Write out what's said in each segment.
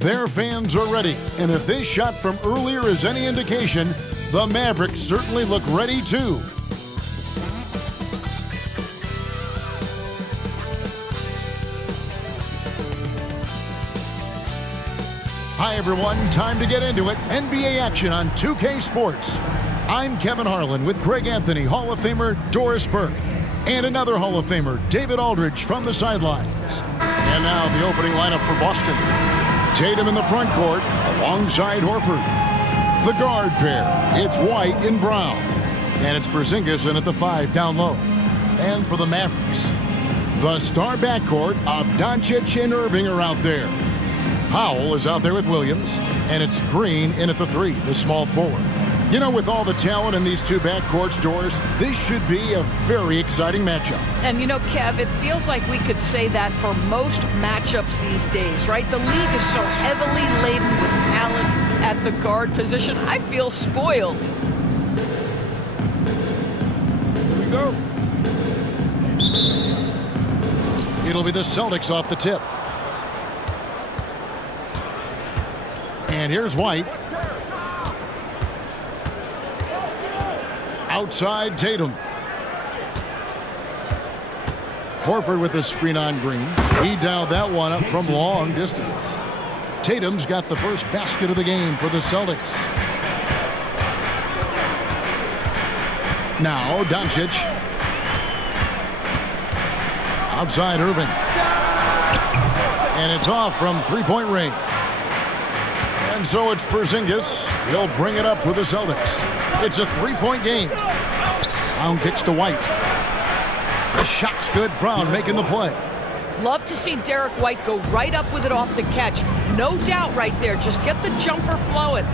Their fans are ready, and if this shot from earlier is any indication, the Mavericks certainly look ready too. Hi everyone, time to get into it. NBA action on 2K Sports. I'm Kevin Harlan with Greg Anthony, Hall of Famer Doris Burke, and another Hall of Famer, David Aldridge, from the sidelines. And now the opening lineup for Boston. Tatum in the front court alongside Horford. The guard pair, it's White and Brown. And it's Porzingis in at the 5 down low. And for the Mavericks, the star backcourt of Doncic and Irving are out there. Powell is out there with Williams, and it's Green in at the 3, the small forward. You know, with all the talent in these two backcourts, Doris, this should be a very exciting matchup. And you know, Kev, it feels like we could say that for most matchups these days, right? The league is so heavily laden with talent at the guard position. I feel spoiled. Here we go. It'll be the Celtics off the tip. And here's White. Outside Tatum. Horford with a screen on Green. He dialed that one up from long distance. Tatum's got the first basket of the game for the Celtics. Now Doncic. Outside Irving. And it's off from three-point range. And so it's Porzingis. He'll bring it up with the Celtics. It's a three-point game. Brown kicks to White. The shot's good. Brown making the play. Love to see Derek White go right up with it off the catch. No doubt right there. Just get the jumper flowing.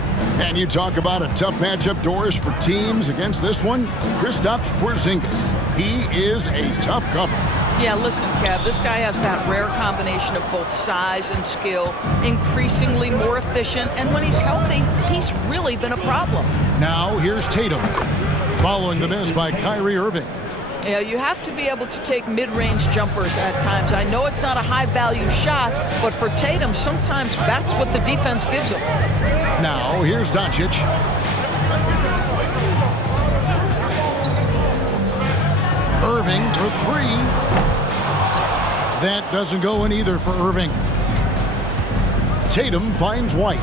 And you talk about a tough matchup, Doris, for teams against this one. Kristaps Porzingis. He is a tough cover. Yeah, listen, Kev, this guy has that rare combination of both size and skill, increasingly more efficient, and when he's healthy, he's really been a problem. Now here's Tatum, following the miss by Kyrie Irving. Yeah, you have to be able to take mid-range jumpers at times. I know it's not a high-value shot, but for Tatum, sometimes that's what the defense gives him. Now here's Doncic. Irving for 3. That doesn't go in either for Irving. Tatum finds White.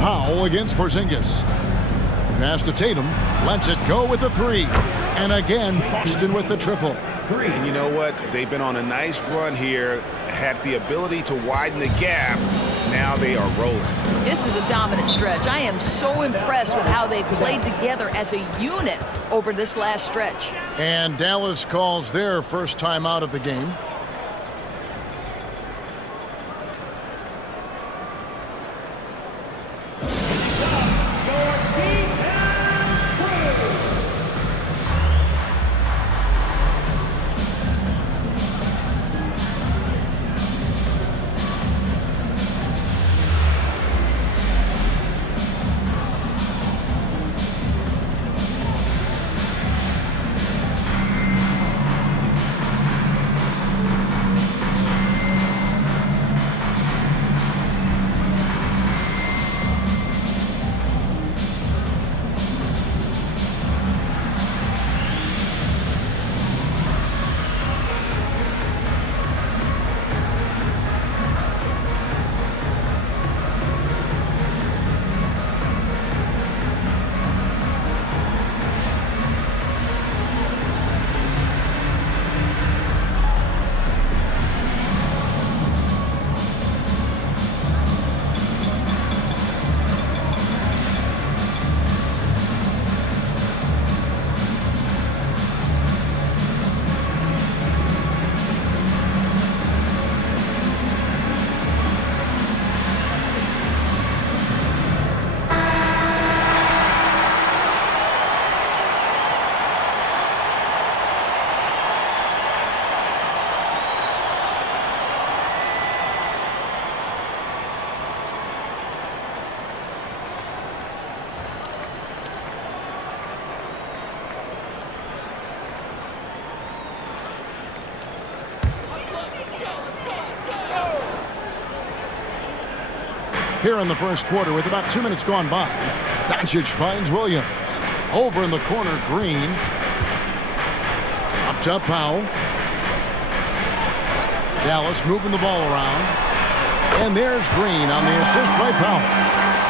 Powell against Porzingis. Pass to Tatum. Lets it go with the 3. And again, Boston with the triple. And you know what? They've been on a nice run here. Had the ability to widen the gap. Now they are rolling. This is a dominant stretch. I am so impressed with how they've played together as a unit over this last stretch. And Dallas calls their first time out of the game. Here in the first quarter with about 2 minutes gone by. Doncic finds Williams. Over in the corner, Green. Up top, Powell. Dallas moving the ball around. And there's Green on the assist by Powell.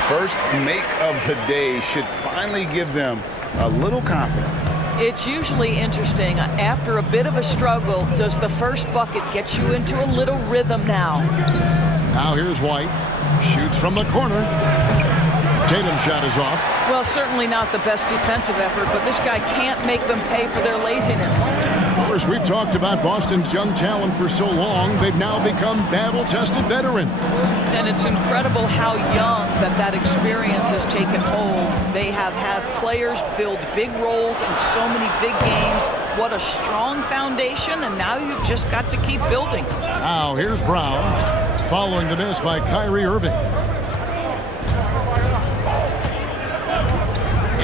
First make of the day should finally give them a little confidence. It's usually interesting. After a bit of a struggle, does the first bucket get you into a little rhythm now? Now here's White. Shoots from the corner. Tatum's shot is off. Well, certainly not the best defensive effort, but this guy can't make them pay for their laziness. Of course, we've talked about Boston's young talent for so long. They've now become battle-tested veterans. And it's incredible how young that experience has taken hold. They have had players build big roles in so many big games. What a strong foundation, and now you've just got to keep building. Now here's Brown, following the miss by Kyrie Irving.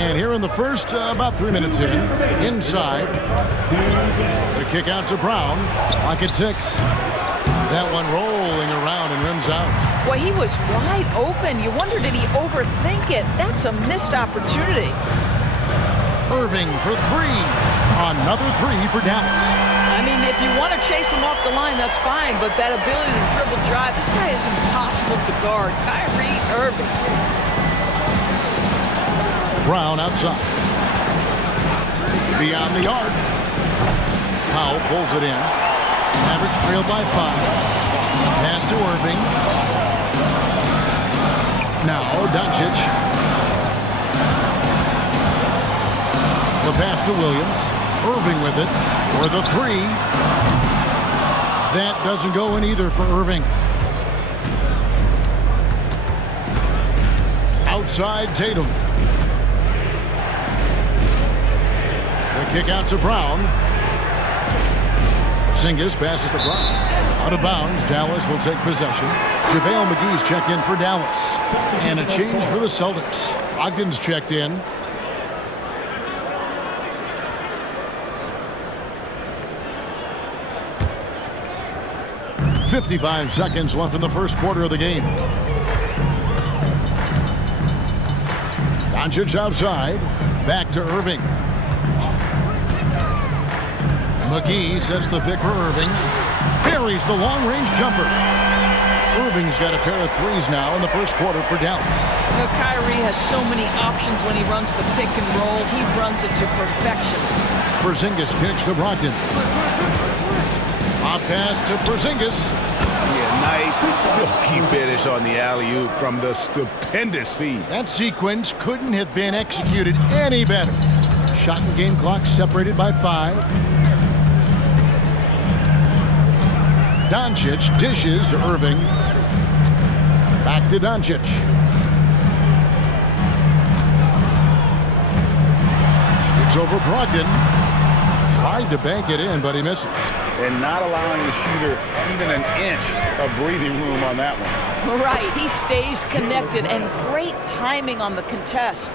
And here in the first, about 3 minutes inside, the kick out to Brown, clock at 6. That one rolling around and rims out. Boy, he was wide open. You wonder, did he overthink it? That's a missed opportunity. Irving for 3. Another 3 for Dallas. I mean, if you want to chase him off the line, that's fine, but that ability to dribble drive, this guy is impossible to guard. Kyrie Irving. Brown outside. Beyond the arc. Powell pulls it in. Mavericks trailed by 5. Pass to Irving. Now Doncic. The pass to Williams. Irving with it for the 3. That doesn't go in either for Irving. Outside Tatum. The kick out to Brown. Porzingis passes to Brown. Out of bounds, Dallas will take possession. JaVale McGee's checked in for Dallas. And a change for the Celtics. Ogden's checked in. .55 seconds left in the first quarter of the game. Doncic outside. Back to Irving. McGee sets the pick for Irving. Buries the long-range jumper. Irving's got a pair of 3s now in the first quarter for Dallas. Well, Kyrie has so many options when he runs the pick and roll. He runs it to perfection. Porzingis kicks to Brogdon. Off pass to Porzingis. Yeah, nice silky finish on the alley-oop from the stupendous feed. That sequence couldn't have been executed any better. Shot and game clock separated by 5. Doncic dishes to Irving. Back to Doncic. Shoots over Brogdon. Tried to bank it in, but he misses. And not allowing the shooter even an inch of breathing room on that one. Right, he stays connected, and great timing on the contest.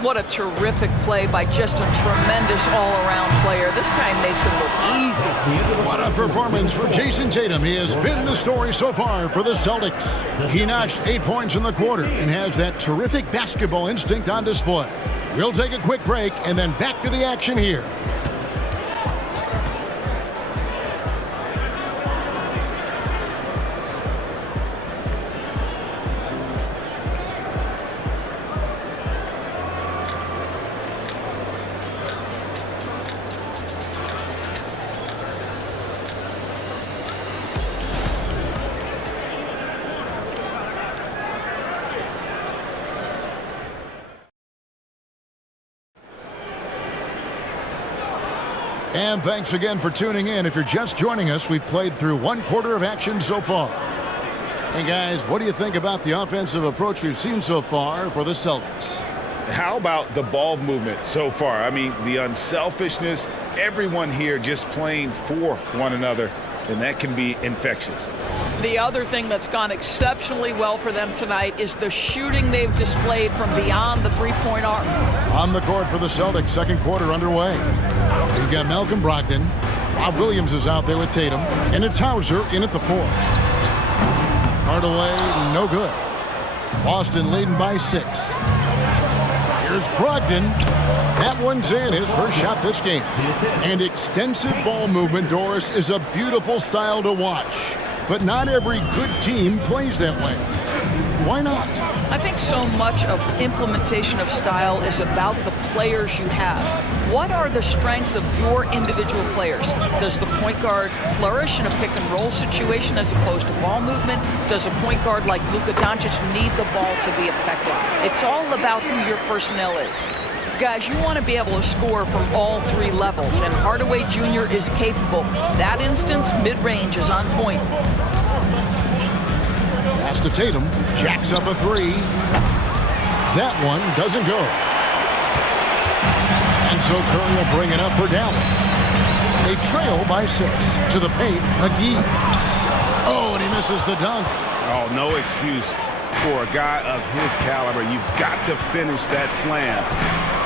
What a terrific play by just a tremendous all-around player. This guy makes it look easy. What a performance for Jason Tatum. He has been the story so far for the Celtics. He notched 8 points in the quarter and has that terrific basketball instinct on display. We'll take a quick break and then back to the action here. And thanks again for tuning in. If you're just joining us, we've played through 1 quarter of action so far. Hey guys, what do you think about the offensive approach we've seen so far for the Celtics? How about the ball movement so far? I mean, the unselfishness, everyone here just playing for one another, and that can be infectious. The other thing that's gone exceptionally well for them tonight is the shooting they've displayed from beyond the three-point arc. On the court for the Celtics, second quarter underway. You've got Malcolm Brogdon. Rob Williams is out there with Tatum. And it's Hauser in at the 4. Hardaway, no good. Boston leading by 6. Here's Brogdon. That one's in, his first shot this game. And extensive ball movement, Doris, is a beautiful style to watch. But not every good team plays that way. Why not? I think so much of implementation of style is about the players you have. What are the strengths of your individual players? Does the point guard flourish in a pick and roll situation as opposed to ball movement? Does a point guard like Luka Doncic need the ball to be effective? It's all about who your personnel is. Guys, you want to be able to score from all 3 levels, and Hardaway Jr. is capable. That instance, mid-range is on point. Pass to Tatum, jacks up a 3. That one doesn't go. And so Curry will bring it up for Dallas. They trail by 6. To the paint, McGee. Oh, and he misses the dunk. Oh, no excuse for a guy of his caliber. You've got to finish that slam.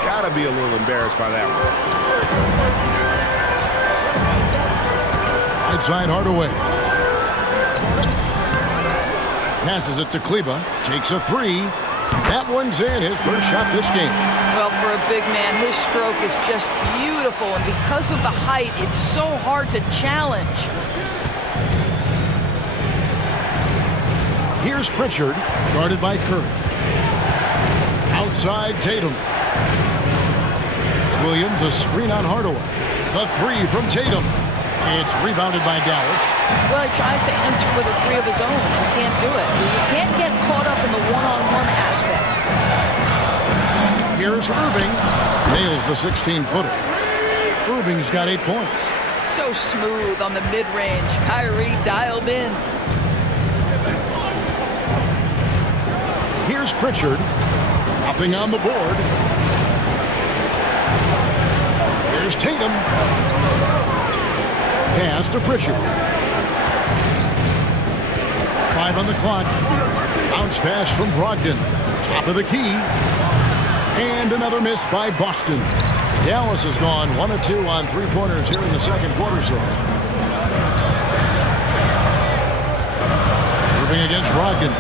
Got to be a little embarrassed by that one. Right side Hardaway. Passes it to Kleba. Takes a 3. That one's in, his first shot this game. Well, for a big man, his stroke is just beautiful, and because of the height, it's so hard to challenge. Here's Pritchard, guarded by Curry. Outside Tatum. Williams, a screen on Hardaway. The 3 from Tatum. It's rebounded by Dallas. Well, he tries to enter with a 3 of his own and can't do it. You can't get caught up in the one-on-one aspect. Here's Irving. Nails the 16-footer. Irving's got 8 points. So smooth on the mid-range. Kyrie dialed in. Here's Pritchard. Nothing on the board. Here's Tatum. Pass to Pritchard. 5 on the clock. Bounce pass from Brogdon. Top of the key. And another miss by Boston. Dallas has gone 1 of 2 on 3-pointers here in the second quarter so far. Irving against Brogdon.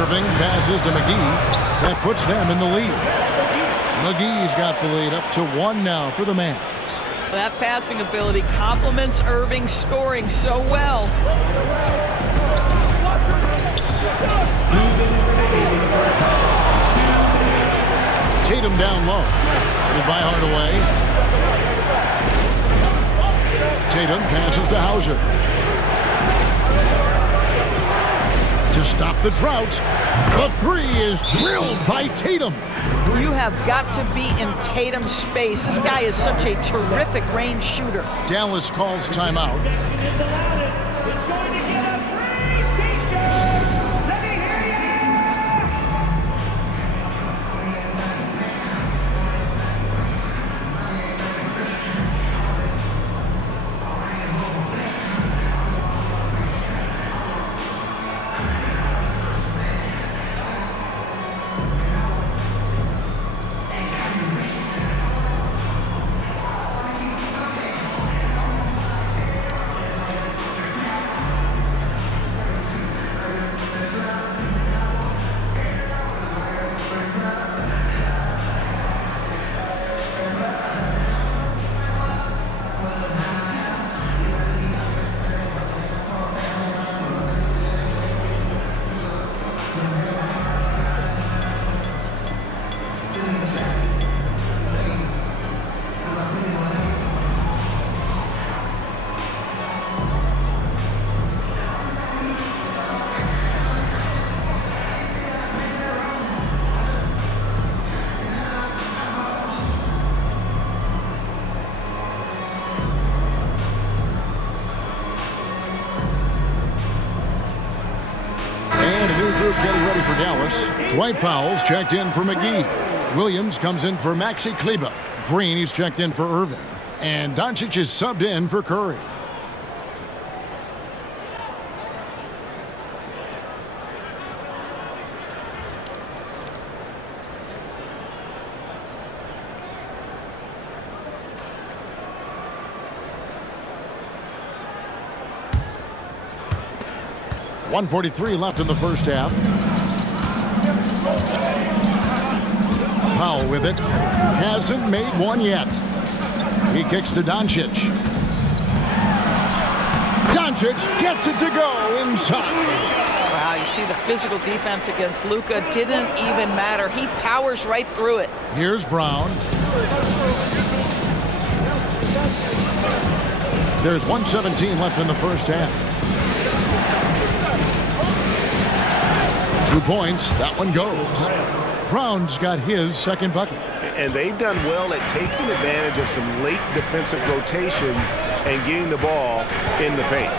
Irving passes to McGee. That puts them in the lead. McGee's got the lead up to 1 now for the Mavs. That passing ability complements Irving's scoring so well. Tatum down low. Guarded by Hardaway. Tatum passes to Hauser. To stop the drought. The 3 is drilled by Tatum. You have got to be in Tatum's space. This guy is such a terrific range shooter. Dallas calls timeout. Getting ready for Dallas. Dwight Powell's checked in for McGee. Williams comes in for Maxi Kleba. Green, he's checked in for Irvin. And Doncic is subbed in for Curry. .143 left in the first half. Powell with it. Hasn't made one yet. He kicks to Doncic. Doncic gets it to go inside. Wow, you see the physical defense against Luka didn't even matter. He powers right through it. Here's Brown. There's 1:17 left in the first half. 2 points. That one goes. Brown's got his second bucket. And they've done well at taking advantage of some late defensive rotations and getting the ball in the paint.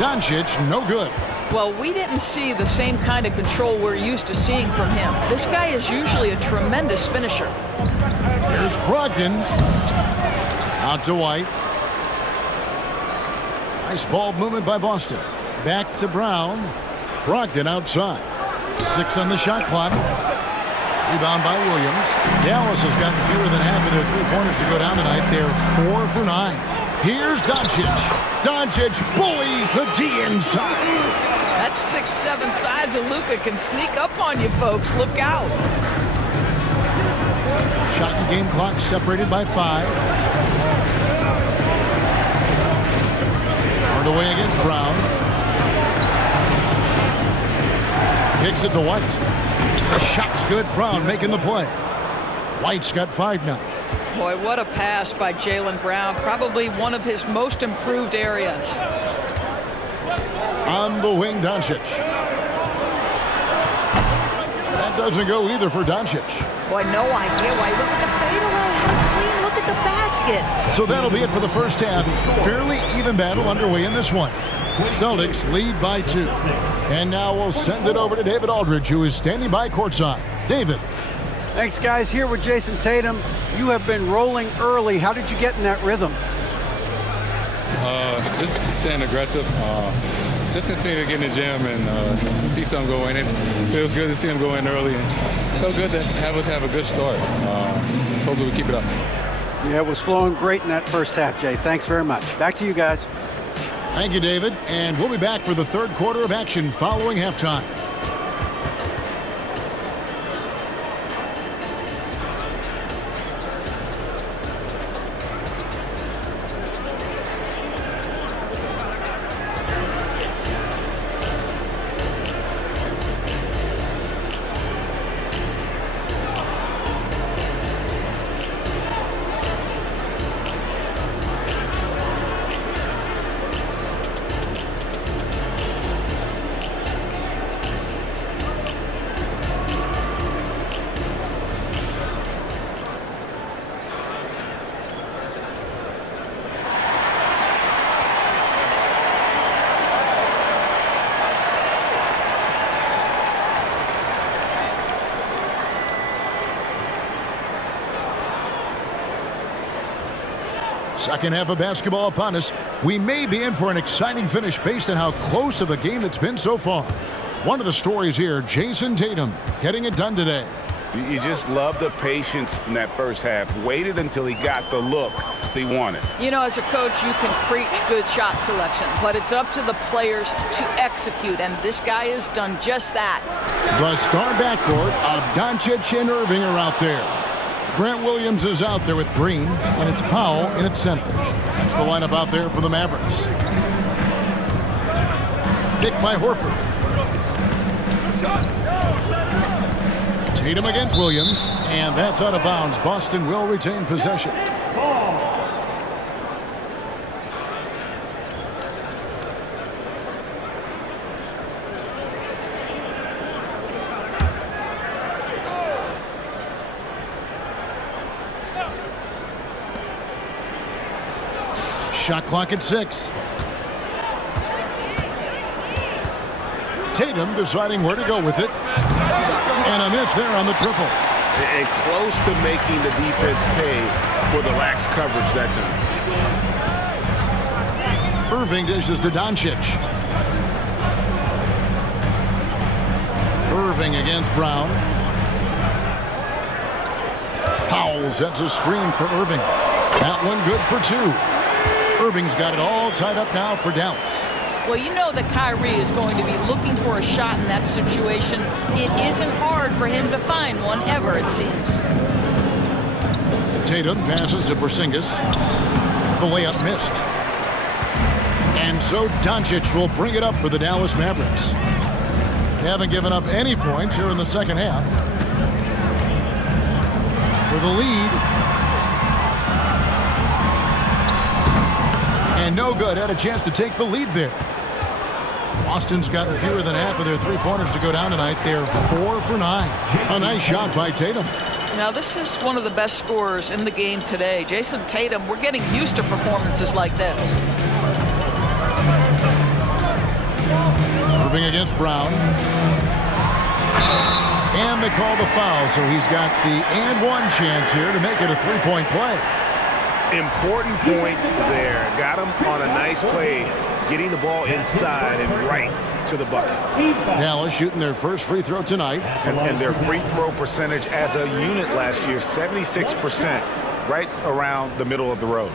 Doncic, no good. Well, we didn't see the same kind of control we're used to seeing from him. This guy is usually a tremendous finisher. Here's Brogdon. Out to White. Nice ball movement by Boston. Back to Brown. Brogdon outside. 6 on the shot clock. Rebound by Williams. Dallas has gotten fewer than half of their three-pointers to go down tonight. They're 4 for 9. Here's Doncic. Doncic bullies the D inside. That 6'7" size of Luka can sneak up on you, folks. Look out. Shot and game clock separated by 5. Turned away against Brown. Kicks it to White. The shot's good. Brown making the play. White's got 5 now. Boy, what a pass by Jaylen Brown. Probably one of his most improved areas. On the wing, Doncic. That doesn't go either for Doncic. Boy, no idea why. Look at the fadeaway. How clean. Look at the basket. So that'll be it for the first half. Fairly even battle underway in this one. Celtics lead by 2. And now we'll send it over to David Aldridge, who is standing by courtside. David. Thanks, guys. Here with Jason Tatum. You have been rolling early. How did you get in that rhythm? Just staying aggressive. Just continue to get in the gym and see something go in. It feels good to see him go in early. And so good to have us have a good start. Hopefully we keep it up. Yeah, it was flowing great in that first half, Jay. Thanks very much. Back to you guys. Thank you, David. And we'll be back for the third quarter of action following halftime. Second half of basketball upon us. We may be in for an exciting finish based on how close of a game it's been so far. One of the stories here, Jason Tatum getting it done today. You just love the patience in that first half. Waited until he got the look he wanted. You know, as a coach, you can preach good shot selection, but it's up to the players to execute, and this guy has done just that. The star backcourt of Doncic and Irving are out there. Grant Williams is out there with Green, and it's Powell in at center. That's the lineup out there for the Mavericks. Picked by Horford. Tatum against Williams, and that's out of bounds. Boston will retain possession. Shot clock at 6. Tatum deciding where to go with it. And a miss there on the triple. And close to making the defense pay for the lax coverage that time. Irving dishes to Doncic. Irving against Brown. Powell sets a screen for Irving. That one good for 2. Irving's got it all tied up now for Dallas. Well, you know that Kyrie is going to be looking for a shot in that situation. It isn't hard for him to find one ever, it seems. Tatum passes to Porzingis. The layup missed. And so Doncic will bring it up for the Dallas Mavericks. They haven't given up any points here in the second half. For the lead. And no good. Had a chance to take the lead there. Boston's gotten fewer than half of their three-pointers to go down tonight. They're 4 for 9. A nice shot by Tatum. Now, this is one of the best scorers in the game today. Jason Tatum, we're getting used to performances like this. Irving against Brown. And they call the foul, so he's got the and one chance here to make it a three-point play. Important points there. Got him on a nice play, getting the ball inside and right to the bucket. Dallas shooting their first free throw tonight. And their free throw percentage as a unit last year, 76%, right around the middle of the road.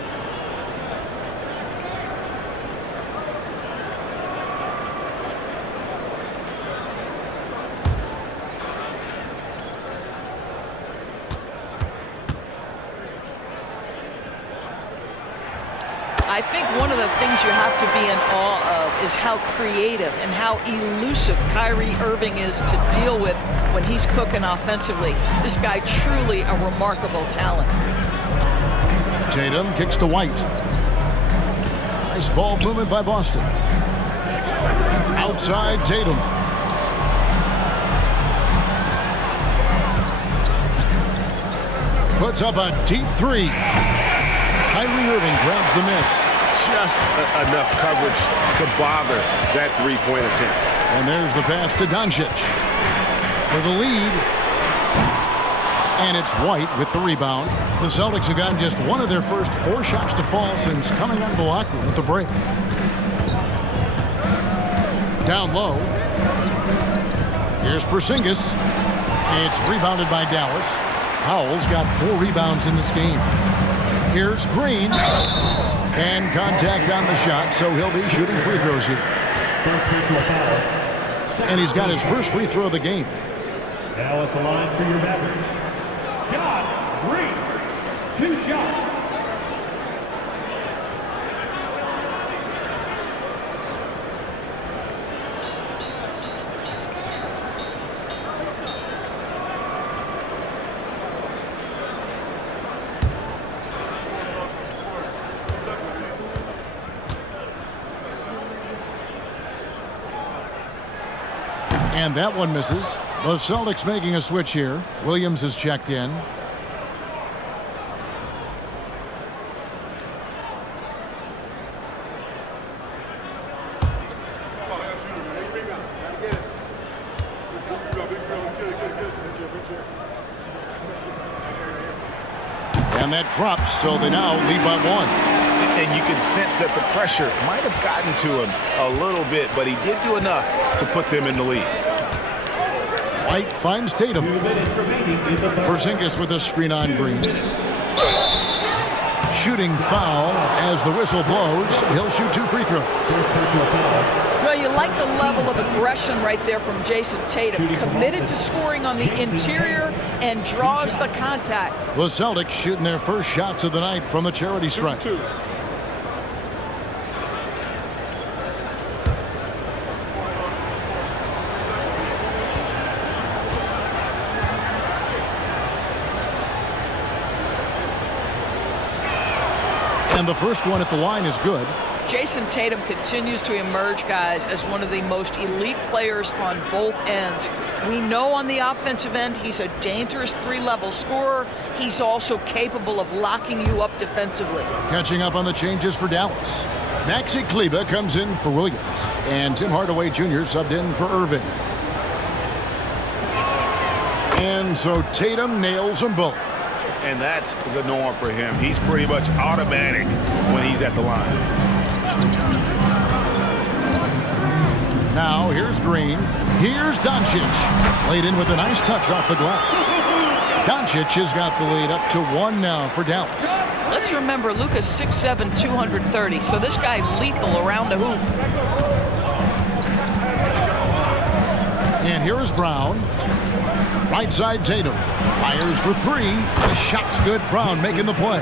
I think one of the things you have to be in awe of is how creative and how elusive Kyrie Irving is to deal with when he's cooking offensively. This guy truly a remarkable talent. Tatum kicks to White. Nice ball movement by Boston. Outside Tatum. Puts up a deep three. Kyrie Irving grabs the miss. Just enough coverage to bother that three-point attempt. And there's the pass to Doncic for the lead. And it's White with the rebound. The Celtics have gotten just one of their first 4 shots to fall since coming out of the locker room at the break. Down low. Here's Porzingis. It's rebounded by Dallas. Powell's got 4 rebounds in this game. Here's Green. And contact on the shot, so he'll be shooting free throws here. And he's got his first free throw of the game. Now at the line for your Mavericks, Green. 2 shots. And that one misses. The Celtics making a switch here. Williams is checked in. And that drops, so they now lead by 1. And you can sense that the pressure might have gotten to him a little bit, but he did do enough to put them in the lead. White finds Tatum. Porzingis with a screen on Green. Shooting foul as the whistle blows. He'll shoot 2 free throws. Well, you like the level of aggression right there from Jason Tatum. Committed to scoring on the interior and draws the contact. The Celtics shooting their first shots of the night from the charity stripe. And the first one at the line is good. Jason Tatum continues to emerge, guys, as one of the most elite players on both ends. We know on the offensive end he's a dangerous 3-level scorer. He's also capable of locking you up defensively. Catching up on the changes for Dallas. Maxi Kleber comes in for Williams. And Tim Hardaway Jr. subbed in for Irving. And so Tatum nails them both. And that's the norm for him. He's pretty much automatic when he's at the line. Now here's Green. Here's Doncic. Laid in with a nice touch off the glass. Doncic has got the lead up to 1 now for Dallas. Let's remember, Luka's 6'7", 230, so this guy lethal around the hoop. And here is Brown. Right side Tatum. Fires for three. The shot's good. Brown making the play.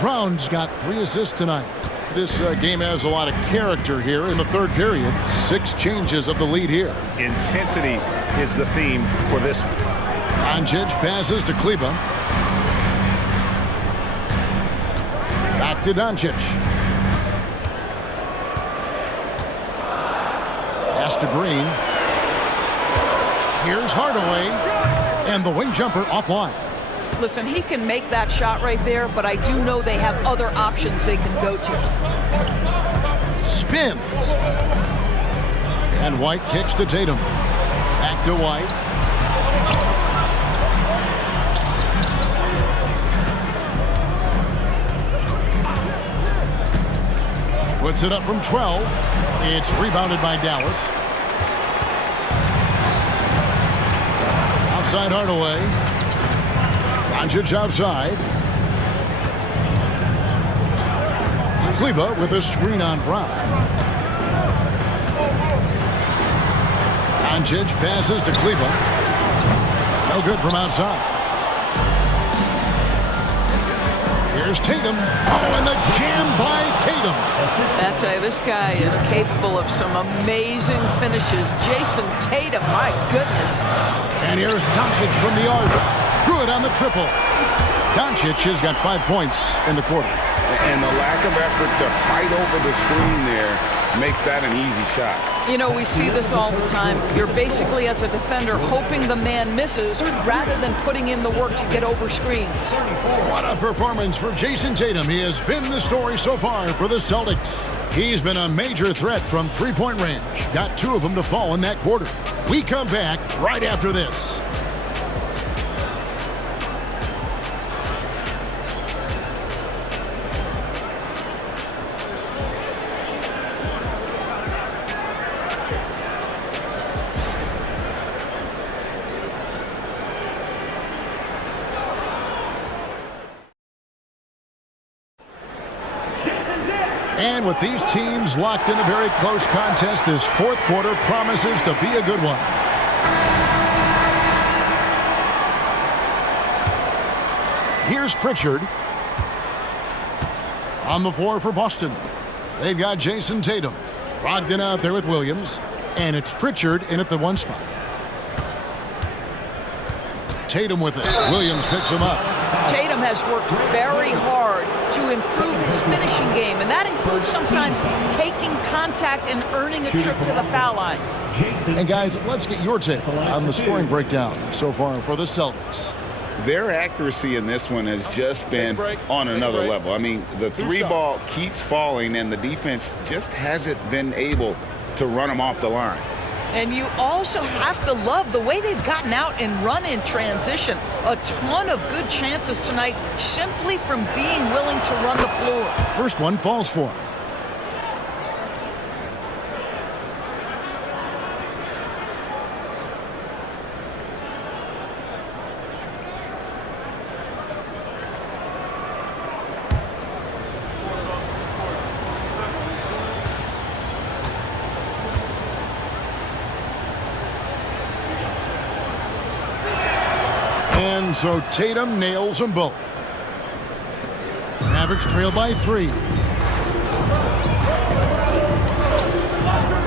Brown's got 3 assists tonight. This game has a lot of character here in the third period. 6 changes of the lead here. Intensity is the theme for this. Doncic passes to Kleba. Back to Doncic. Pass to Green. Here's Hardaway. And the wing jumper offline. Listen, he can make that shot right there, but I do know they have other options they can go to. Spins. And White kicks to Tatum. Back to White. Puts it up from 12. It's rebounded by Dallas. Outside Hardaway. Doncic outside. Kleba with a screen on Brown. Doncic passes to Kleba. No good from outside. Here's Tatum. Oh, and the jam by Tatum. I tell you, this guy is capable of some amazing finishes. Jason Tatum, my goodness. And here's Doncic from the arc. Good on the triple. Doncic has got 5 points in the quarter. And the lack of effort to fight over the screen there makes that an easy shot. You know, we see this all the time. You're basically, as a defender, hoping the man misses rather than putting in the work to get over screens. What a performance for Jason Tatum. He has been the story so far for the Celtics. He's been a major threat from three-point range. Got 2 of them to fall in that quarter. We come back right after this. And with these teams locked in a very close contest, this fourth quarter promises to be a good one. Here's Pritchard. On the floor for Boston. They've got Jason Tatum. Brogdon out there with Williams. And it's Pritchard in at the 1 spot. Tatum with it. Williams picks him up. Tatum has worked very hard to improve his finishing game, and that includes sometimes taking contact and earning a trip to the foul line. And guys, let's get your take on the scoring breakdown so far for the Celtics. Their accuracy in this one has just been on another level. I mean, the 3 ball keeps falling, and the defense just hasn't been able to run them off the line. And you also have to love the way they've gotten out and run in transition. A ton of good chances tonight simply from being willing to run the floor. First one falls for him. And so Tatum nails them both. Mavericks trail by 3.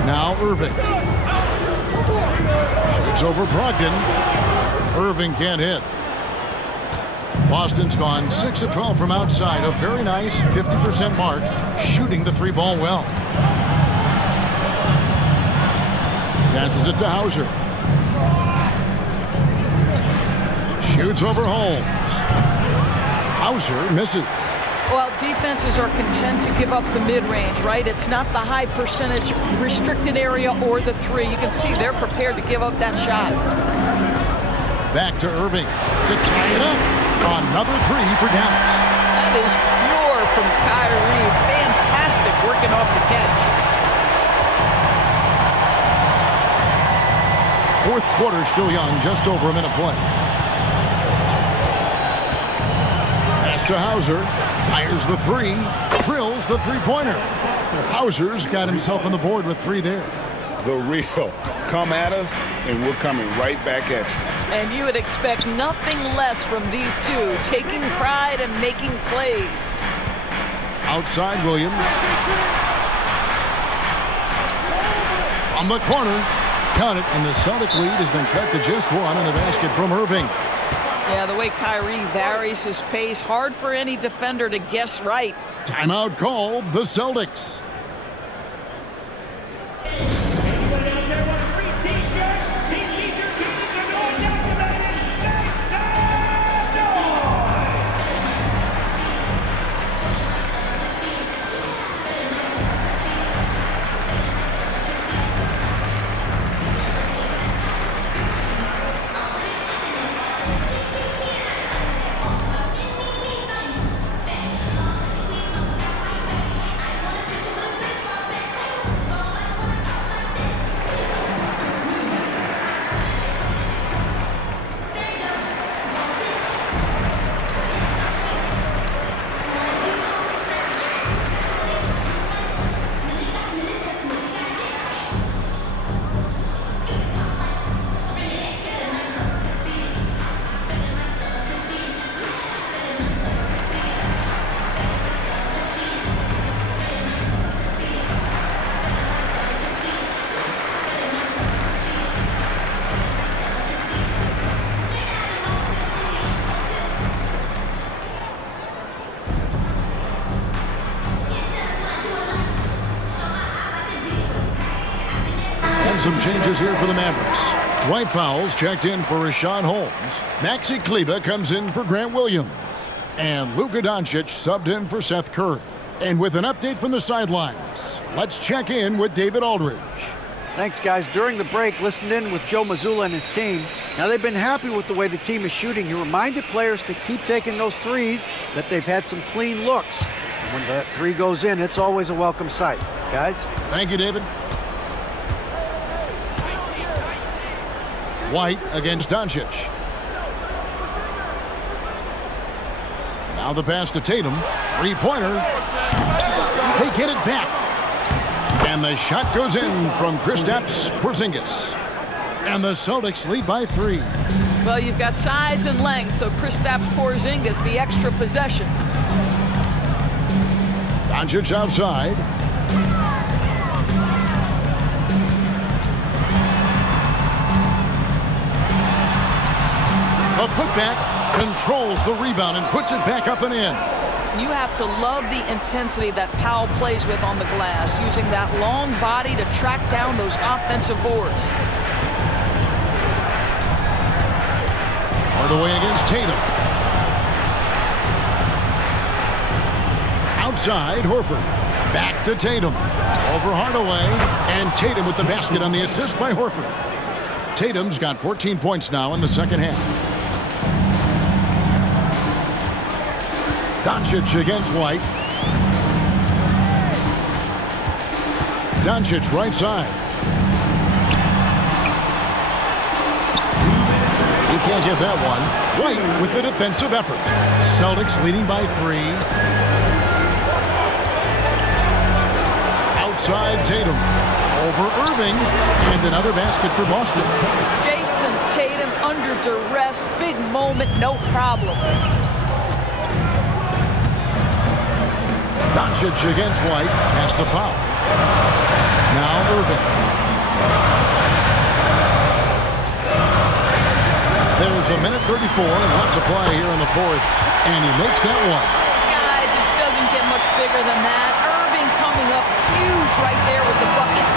Now Irving. Shoots over Brogdon. Irving can't hit. Boston's gone 6 of 12 from outside. A very nice 50% mark. Shooting the 3-ball well. Passes it to Hauser. Shoots over Holmes. Hauser misses. Well, defenses are content to give up the mid-range, right? It's not the high percentage restricted area or the 3. You can see they're prepared to give up that shot. Back to Irving to tie it up. Another 3 for Dallas. That is pure from Kyrie. Fantastic working off the catch. Fourth quarter still young, just over a minute play. To Hauser, fires the 3, drills the 3-pointer. Hauser's got himself on the board with 3 there. the real. Come at us, and we're coming right back at you. And you would expect nothing less from these two, taking pride and making plays. Outside Williams. From the corner. Count it, and the Celtic lead has been cut to just one on the basket from Irving. Yeah, the way Kyrie varies his pace, hard for any defender to guess right. Timeout called, the Celtics. Some changes here for the Mavericks. Dwight Powell's checked in for Rashawn Holmes. Maxi Kleber comes in for Grant Williams. And Luka Doncic subbed in for Seth Curry. And with an update from the sidelines, let's check in with David Aldridge. Thanks, guys. During the break, listened in with Joe Mazzulla and his team. Now, they've been happy with the way the team is shooting. He reminded players to keep taking those threes, that they've had some clean looks. And when that three goes in, it's always a welcome sight. Guys? Thank you, David. White against Doncic. Now the pass to Tatum. Three-pointer. They get it back. And the shot goes in from Kristaps Porzingis. And the Celtics lead by 3. Well, you've got size and length, so Kristaps Porzingis, the extra possession. Doncic outside. A putback, controls the rebound and puts it back up and in. You have to love the intensity that Powell plays with on the glass, using that long body to track down those offensive boards. Hardaway against Tatum. Outside, Horford. Back to Tatum. Over Hardaway. And Tatum with the basket on the assist by Horford. Tatum's got 14 points now in the second half. Doncic against White. Doncic right side. He can't get that one. White with the defensive effort. Celtics leading by 3. Outside Tatum. Over Irving. And another basket for Boston. Jason Tatum under duress. Big moment, no problem. Doncic against White. Pass to Powell. Now Irving. There's a minute 34 left to play here in the fourth. And he makes that one. Guys, it doesn't get much bigger than that. Irving coming up huge right there with the bucket.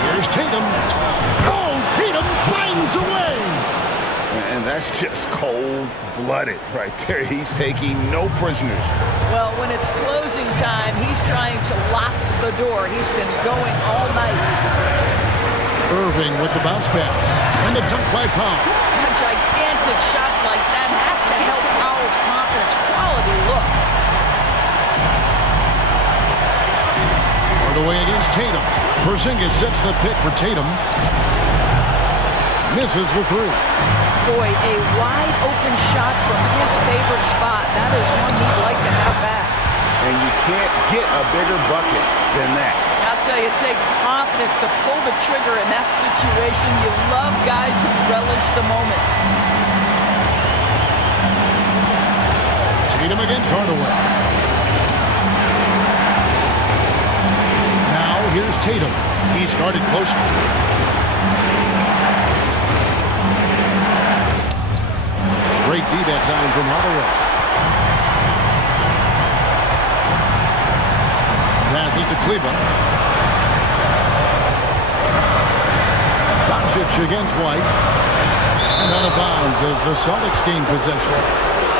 Here's Tatum. Oh, Tatum finds a way. And that's just cold-blooded right there. He's taking no prisoners. Well, when it's closing time, he's trying to lock the door. He's been going all night. Irving with the bounce pass. And the dunk by Powell. Gigantic shots like that have to help Powell's confidence. Quality look. Hardaway against Tatum. Porzingis sets the pick for Tatum. Misses the 3. Boy, a wide open shot from his favorite spot. That is one he'd like to have back. and you can't get a bigger bucket than that. I'll tell you, it takes confidence to pull the trigger in that situation. You love guys who relish the moment. Tatum against Hardaway. Now here's Tatum. He's guarded closely. Great D that time from Hardaway. Passes to Kleba. Doncic against White. And out of bounds as the Celtics gain possession.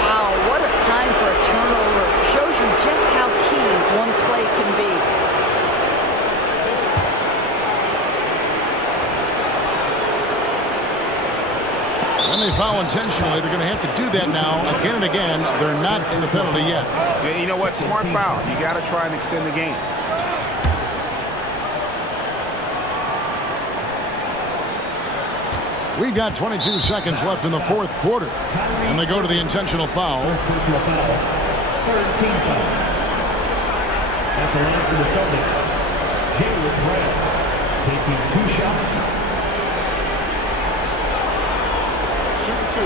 Wow, what a time for a turnover. Shows you just how key one play can be. When they foul intentionally, they're going to have to do that now again and again. They're not in the penalty yet. And you know what? Smart foul. You got to try and extend the game. We've got 22 seconds left in the fourth quarter. And they go to the intentional foul. Personal foul. Third team foul. At the line for the Celtics, Jaylen Brown taking 2 shots. Shoot 2.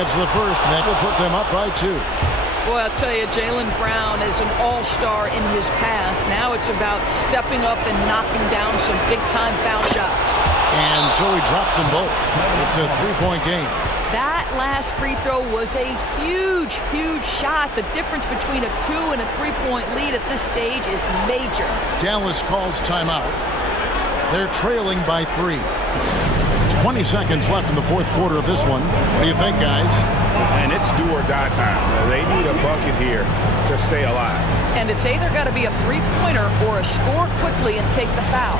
It's the first, and that will put them up by 2. Boy, I'll tell you, Jaylen Brown is an all-star in his past. Now it's about stepping up and knocking down some big-time foul shots. And so he drops them both. It's a 3-point game. That last free throw was a huge, huge shot. The difference between a 2 and a 3-point lead at this stage is major. Dallas calls timeout. They're trailing by 3. 20 seconds left in the fourth quarter of this one. What do you think, guys? And it's do or die time. They need a bucket here to stay alive. And it's either got to be a three-pointer or a score quickly and take the foul.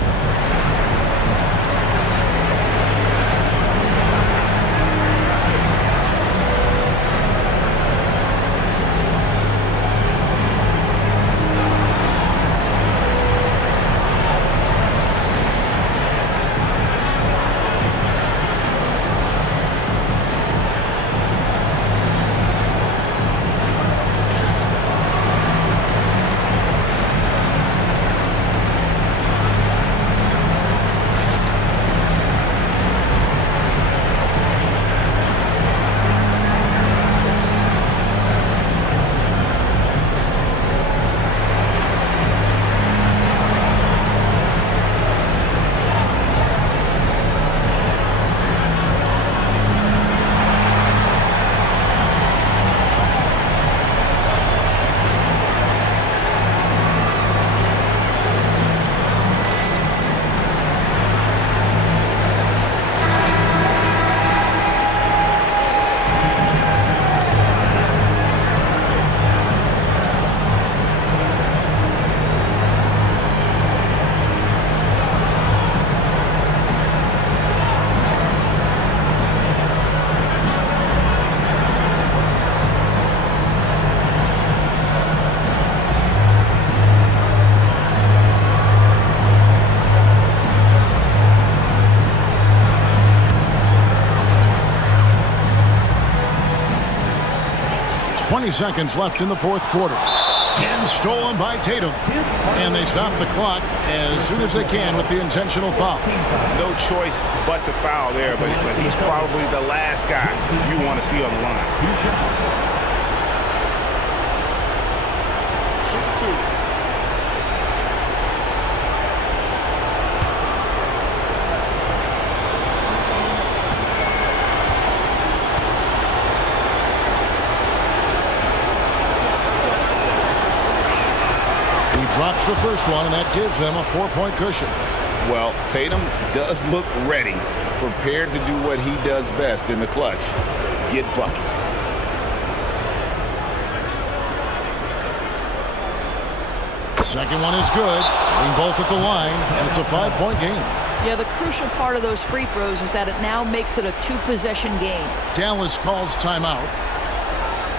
Seconds left in the fourth quarter. And stolen by Tatum. And they stop the clock as soon as they can with the intentional foul. No choice but to foul there, but he's probably the last guy you want to see on the line. Shoot 2. Drops the first one, and that gives them a 4-point cushion. Well, Tatum does look ready, prepared to do what he does best in the clutch, get buckets. Second one is good. Getting both at the line, and it's a 5-point game. Yeah, the crucial part of those free throws is that it now makes it a 2-possession game. Dallas calls timeout.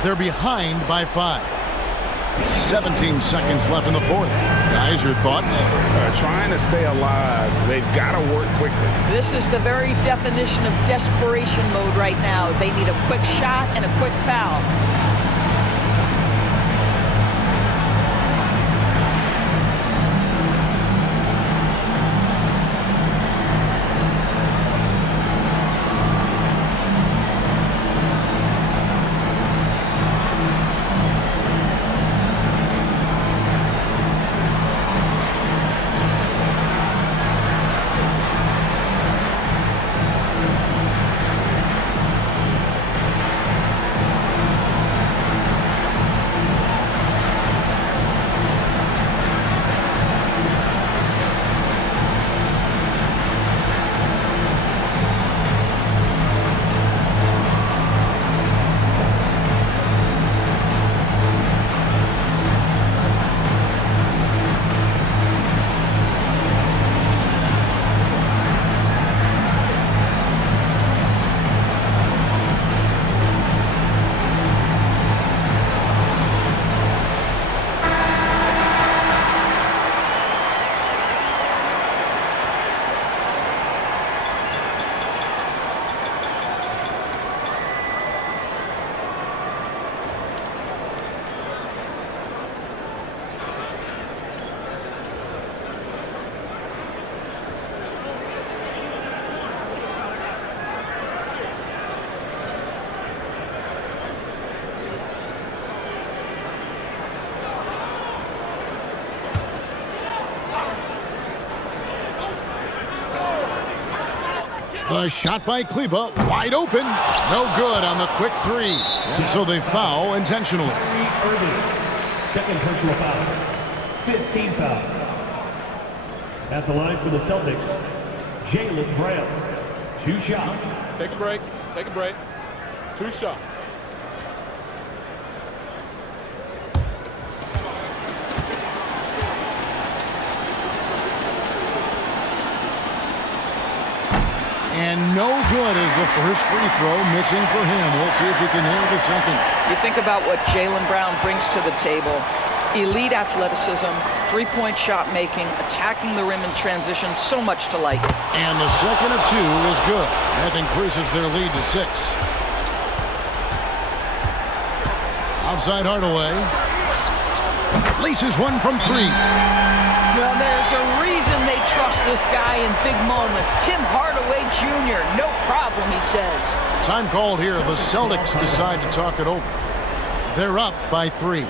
They're behind by 5. 17 seconds left in the fourth. Guys, your thoughts? Trying to stay alive. They've got to work quickly. This is the very definition of desperation mode right now. They need a quick shot and a quick foul. A shot by Kleba, wide open. No good on the quick three. And so they foul intentionally. Second personal foul. 15 foul. At the line for the Celtics, Jaylen Brown. 2 shots. Take a break. Take a break. 2 shots. And no good as the first free throw missing for him. We'll see if he can nail the second. You think about what Jaylen Brown brings to the table. Elite athleticism, three-point shot making, attacking the rim in transition, so much to like. And the second of 2 is good. That increases their lead to 6. Outside Hardaway. Laces one from 3. Well, there's a reason they trust this guy in big moments. Tim Hardaway Jr., no problem, he says. Time called here. The Celtics decide to talk it over. They're up by 3.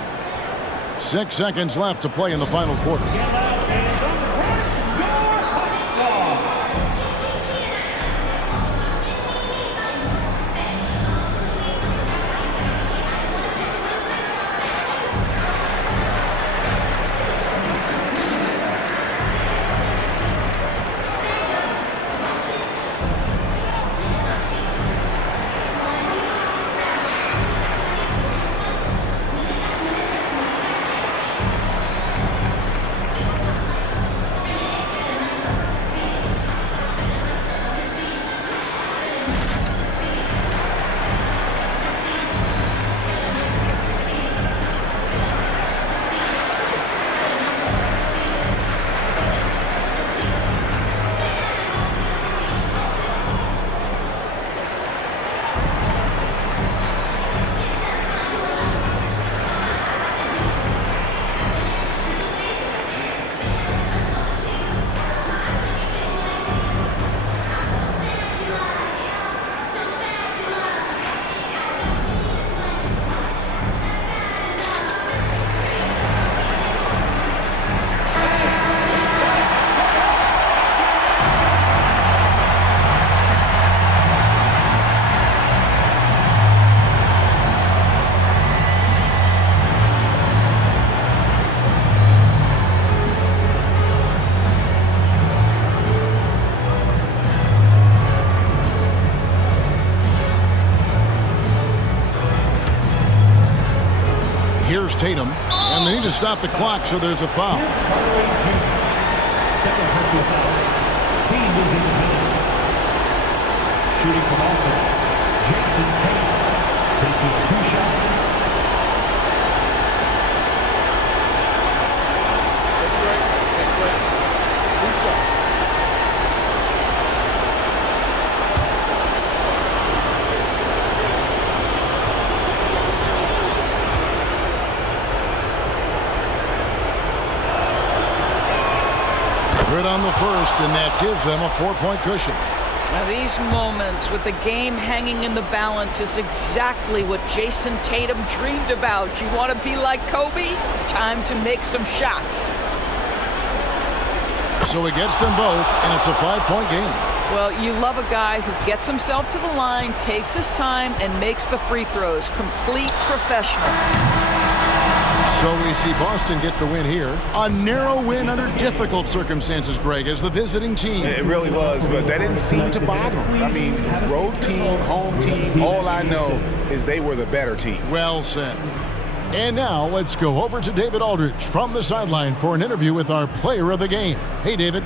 6 seconds left to play in the final quarter. Here's Tatum, and they need to stop the clock, so there's a foul. Second personal foul. Team is in the middle. Shooting from off the Jason Tatum, taking 2 shots. good on the first, and that gives them a 4-point cushion. Now these moments with the game hanging in the balance is exactly what Jason Tatum dreamed about. You want to be like Kobe? Time to make some shots. So he gets them both, and it's a 5-point game. Well, you love a guy who gets himself to the line, takes his time, and makes the free throws. Complete professional. So we see Boston get the win here. A narrow win under difficult circumstances, Greg, as the visiting team. It really was, but that didn't seem to bother them. I mean, road team, home team, all I know is they were the better team. Well said. And now let's go over to David Aldridge from the sideline for an interview with our player of the game. Hey, David.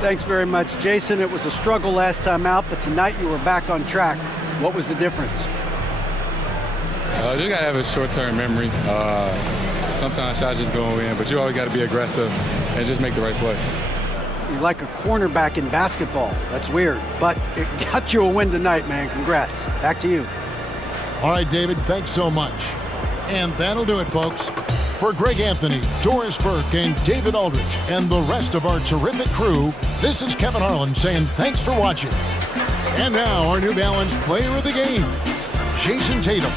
Thanks very much, Jason. It was a struggle last time out, but tonight you were back on track. What was the difference? Just got to have a short-term memory. Sometimes shots just go in, but you always got to be aggressive and just make the right play. You're like a cornerback in basketball. That's weird, but it got you a win tonight, man. Congrats. Back to you. All right, David, thanks so much. And that'll do it, folks. For Greg Anthony, Doris Burke, and David Aldridge, and the rest of our terrific crew, this is Kevin Harlan saying thanks for watching. And now, our New Balance player of the game, Jason Tatum.